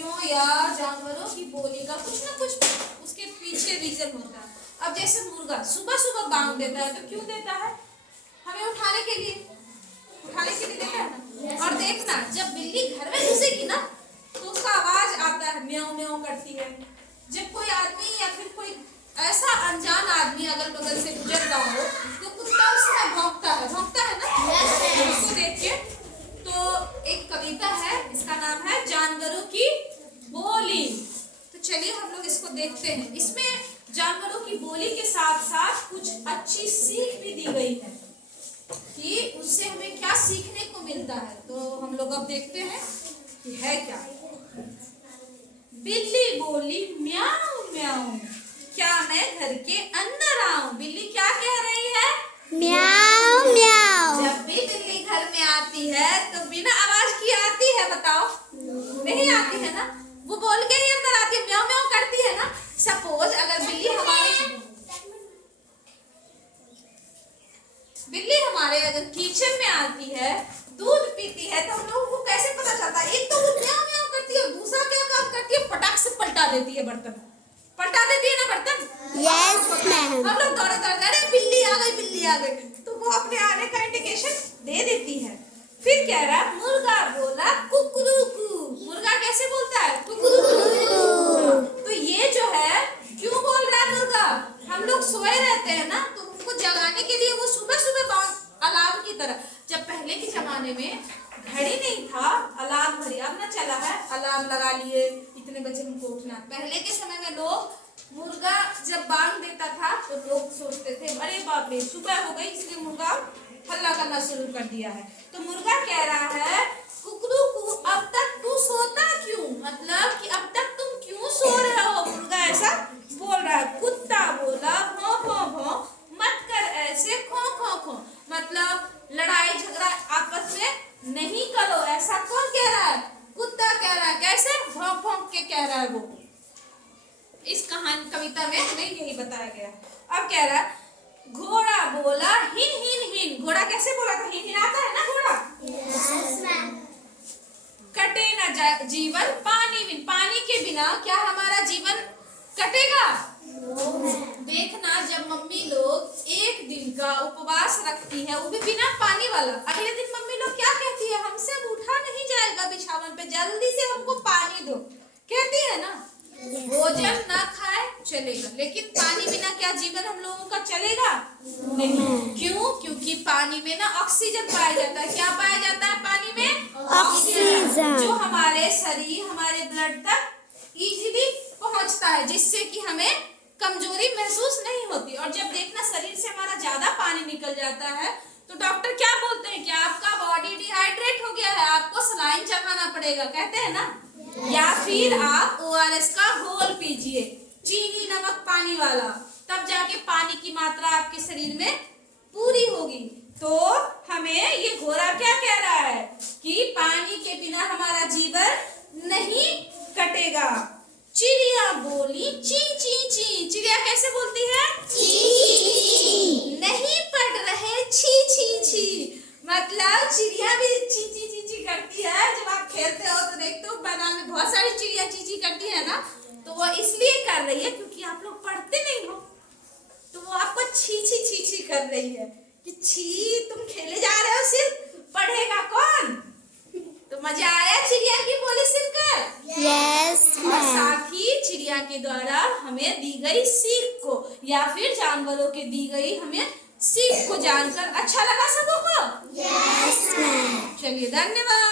पक्षियों या जानवरों की बोली का कुछ ना कुछ उसके पीछे रीजन होता है। अब जैसे मुर्गा सुबह सुबह बांग देता है, तो क्यों देता है? हमें उठाने के लिए देता है ना। और देखना, जब बिल्ली घर में घुसेगी ना, तो उसका आवाज आता है, म्याऊं म्याऊं करती है। जब कोई आदमी या फिर कोई ऐसा अनजान आदमी अगल बगल से गुजर रहा हो, तो कुत्ता उससे भौंकता है ना, उसको देख के। तो एक कविता है, इसका नाम है जानवरों की बोली। तो चलिए हम लोग इसको देखते हैं। इसमें जानवरों की बोली के साथ साथ कुछ अच्छी सीख भी दी गई है कि उससे हमें क्या सीखने को मिलता है। तो हम लोग अब देखते हैं कि है क्या। बिल्ली बोली म्याऊं म्याऊं, क्या मैं घर के अंदर आऊं? बिल्ली क्या कह रही है? म्याऊं म्याऊं। जब भी बिल्ली घर में आती है तो बिना आवाज की आती है? बताओ, नहीं आती है ना। वो बोल के ही अंदर आती है, म्याऊं म्याऊं करती है ना। सपोज अगर बिल्ली हमारे अगर किचन में आती है, दूध पीती है, तो हम लोगों को कैसे पता चलता है? एक तो वो म्याऊं म्याऊं करती है, दूसरा क्या काम करती है? फटाक से पलटा देती है बर्तन। पलटा देती है ना बर्तन। Yes ma'am. हम लोग दौड़े दौड़े, अरे बिल्ली आ गई, तो वो अपने आने का इंडिकेशन दे देती है। फिर कह रहा मुर्गा बोला कुकरूकू। मुर्गा कैसे बोलता है? कुकरूकू। तो ये जो है क्यों बोल रहा है मुर्गा? हम लोग सोए रहते हैं ना, तो उनको जगाने के लिए वो सुबह सुबह अलार्म की तरह। जब पहले के जमाने में घड़ी नहीं था, अलार्म घड़ी अब ना चला है, अलार्म लगा लिए इतने बजे हमको उठना। पहले के समय में लोग मुर्गा जब बांग देता था तो लोग सोचते थे अरे बाप रे सुबह हो गई, इसलिए मुर्गा हल्ला करना शुरू कर दिया है। तो मुर्गा कह रहा है कुकरू, अब तक तू सोता क्यों? मतलब कि अब तक तुम क्यों सो रहे हो? मुर्गा ऐसा बोल रहा है। कुत्ता बोला भौं भौं भौं, मत कर ऐसे खो खो खो। मतलब लड़ाई झगड़ा आपस में नहीं करो। ऐसा कौन कह रहा है? कुत्ता कह रहा है। कैसे? भौंक भौंक के कह रहा है वो। इस कहानी कविता में हमें यही बताया गया। अब कह रहा है घोड़ा बोला हिन हिन हिन। घोड़ा कैसे बोला था? हिन हिन आता है ना घोड़ा। कटे ना जीवन पानी बिन। पानी के बिना क्या हमारा जीवन कटेगा? देखना, जब मम्मी लोग एक दिन का उपवास रखती है, वो भी बिना पानी वाला, अगले दिन मम्मी लोग क्या कहती है? हमसे अब उठा नहीं जाएगा बिछावन पे, जल्दी से हमको पानी दो, कहती है ना। भोजन ना खाए चलेगा, लेकिन पानी बिना क्या जीवन हम लोगों का चलेगा? नहीं। क्यों? क्योंकि पानी में ना ऑक्सीजन पाया जाता है। क्या पाया जाता है पानी में? ऑक्सीजन, जो हमारे शरीर, हमारे ब्लड तक इजीली पहुंचता है, जिससे कि हमें कमजोरी महसूस नहीं होती। और जब देखना शरीर से हमारा ज्यादा पानी निकल जाता है, तो डॉक्टर क्या बोलते हैं कि आपका बॉडी डिहाइड्रेट हो गया है, आपको सलाइन चढ़ाना पड़ेगा, कहते हैं ना। या फिर आप ORS का घोल पीजिए, चीनी नमक पानी वाला, तब जाके पानी की मात्रा आपके शरीर में पूरी होगी। तो हमें ये घोड़ा क्या कह रहा है कि पानी के बिना हमारा जीवन नहीं कटेगा। चिड़िया बोली ची ची ची। चिड़िया कैसे बोलती है? ची। नहीं पढ़ रहे छी छी छी। मतलब चिड़िया भी ची ची ची ची करती है। जब आप खेलते हो तो देखते हो मैदान में बहुत सारी चिड़िया ची ची करती है ना, तो वो इसलिए कर रही है क्योंकि आप लोग पढ़ते नहीं हो, तो वो आपको छी छी छी छी कर रही है कि छी तुम खेले जा रहे हो, सिर्फ पढ़ेगा कौन? तो मजा आया चिड़िया की बोली सुनकर? यस। और साथ ही चिड़िया के द्वारा हमें दी गई सीख को, या फिर जानवरों के दी गई हमें सीख को जानकर अच्छा लगा सबों को? Yes ma'am. चलिए धन्यवाद।